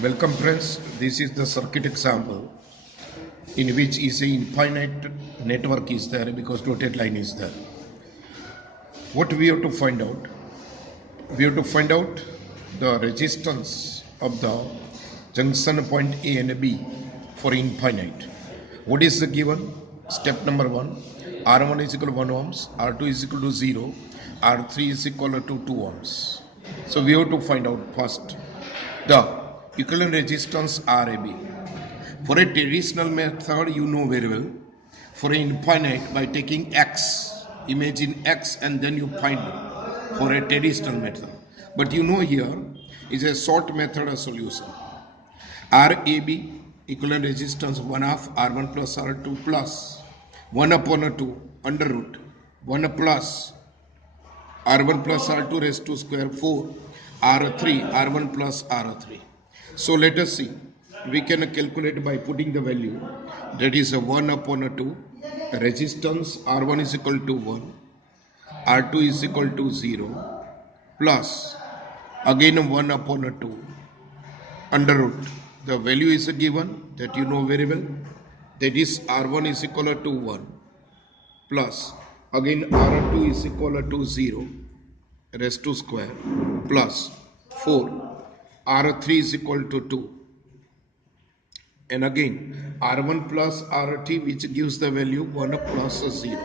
Welcome friends, this is the circuit example in which is a infinite network is there because dotted line is there. What we have to find out? We have to find out the resistance of the junction point A and B for infinite. What is the given? Step number 1, R1 is equal to 1 ohms, R2 is equal to 0, R3 is equal to 2 ohms. So we have to find out first the equivalent resistance RAB. For a traditional method, you know very well. For an infinite, by taking x, imagine x and then you find for a traditional method. But you know here is a short method of solution. RAB equivalent resistance 1 half R1 plus R2 plus 1 upon 2 under root 1 plus R1 plus R2 raised to square 4 R3 R1 plus R3. So let us see. We can calculate by putting the value, that is a 1 upon 2, resistance R1 is equal to 1, R2 is equal to 0, plus again 1 upon 2 under root. The value is given that you know very well, that is R1 is equal to 1 plus again R2 is equal to 0 raised to square plus 4 R3 is equal to 2 and again R1 plus RT which gives the value 1 plus 0.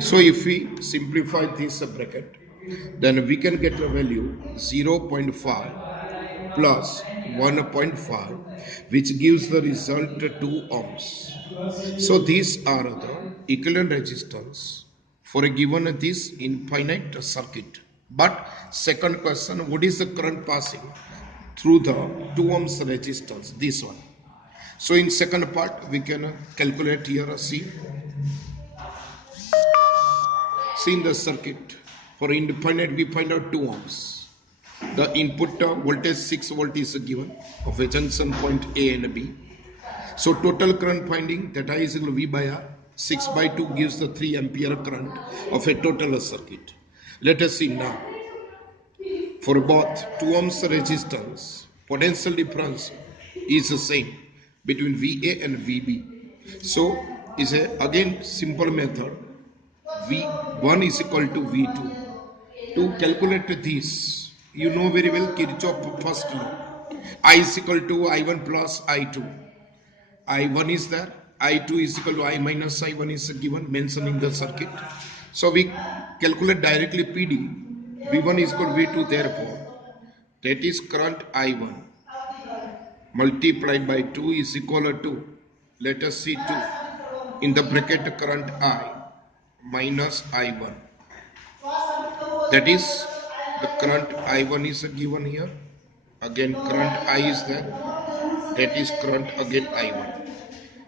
So if we simplify this bracket, then we can get the value 0.5 plus 1.5 which gives the result 2 ohms. So these are the equivalent resistance for a given this infinite circuit. But second question, what is the current passing through the 2 ohms resistance? This one. So in second part we can calculate here. See in the circuit for infinite we find out 2 ohms. The input voltage 6 volt is given of a junction point A and B. So total current finding that I is equal to V by R. 6 by 2 gives the 3 ampere current of a total circuit. Let us see now. For both 2 ohms resistance, potential difference is the same between VA and VB. So is a again simple method. V1 is equal to V2. To calculate this, you know very well Kirchhoff first law. I is equal to I1 plus I2. I1 is there, I2 is equal to I minus I1 is given, mentioned in the circuit. So we calculate directly PD. V1 is equal to V2, therefore, that is current I1 multiplied by 2 is equal to, let us see 2, in the bracket current I minus I1. That is, the current I1 is given here. Again, current I is there. That is current again I1.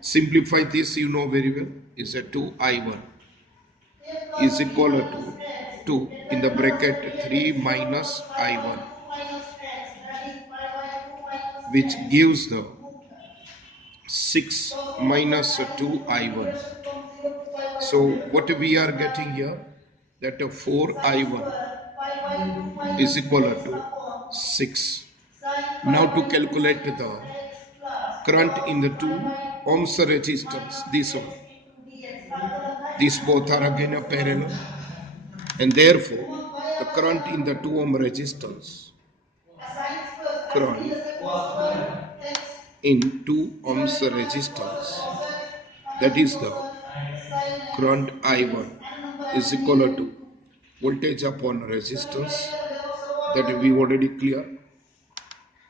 Simplify this, you know very well, is a 2I1 is equal to 2 in the bracket 3 minus I1, which gives the 6 minus 2I1. So what we are getting here, that 4I1 is equal to 6. Now to calculate the current in the 2 ohms resistance, this one. These both are again a parallel, and therefore the current in the 2 ohm resistance, current in 2 ohms resistance, that is the current I1 is equal to voltage upon resistance, that we already clear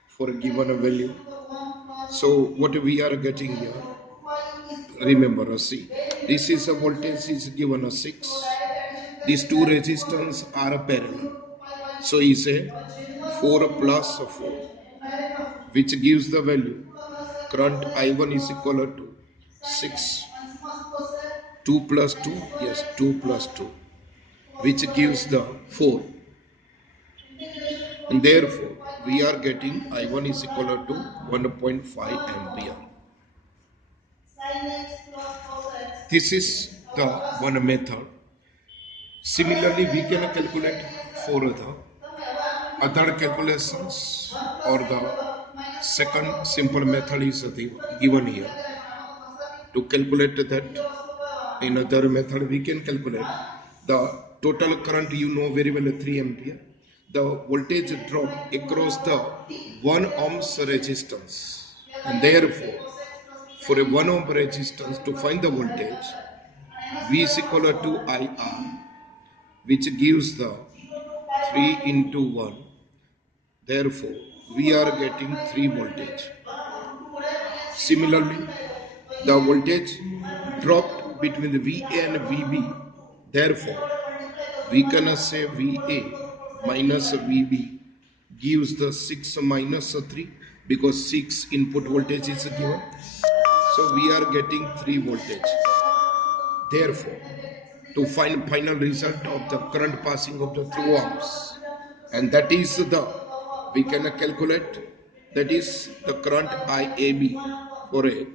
for a given value. So what we are getting here, remember, see, this is a voltage is given a 6. These two resistors are parallel. So is a 4 plus 4, which gives the value current I1 is equal to 6. 2 plus 2, yes, 2 plus 2, which gives the 4. And therefore, we are getting I1 is equal to 1.5 ampere. This is the one method. Similarly, we can calculate for the other calculations or the Second simple method is given here. To calculate that, in other method we can calculate the total current, you know very well, 3 ampere. The voltage drop across the 1 ohms resistance, and therefore for a 1 ohm resistance to find the voltage, V is equal to IR, which gives the 3 into 1. Therefore we are getting 3 voltage. Similarly, the voltage dropped between the VA and VB. Therefore, we can say VA minus VB gives the 6 minus 3, because 6 input voltage is given. So we are getting 3 voltage. Therefore, to find final result of the current passing of the through arms, and that is the, we can calculate, that is the current IAB for a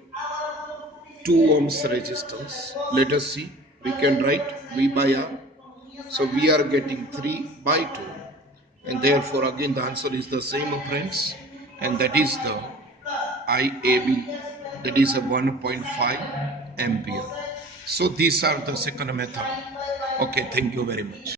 2 ohms resistance. Let us see, we can write V by R. So we are getting 3 by 2, and therefore again the answer is the same, friends, and that is the IAB, that is a 1.5 ampere. So these are the second method. Okay, thank you very much.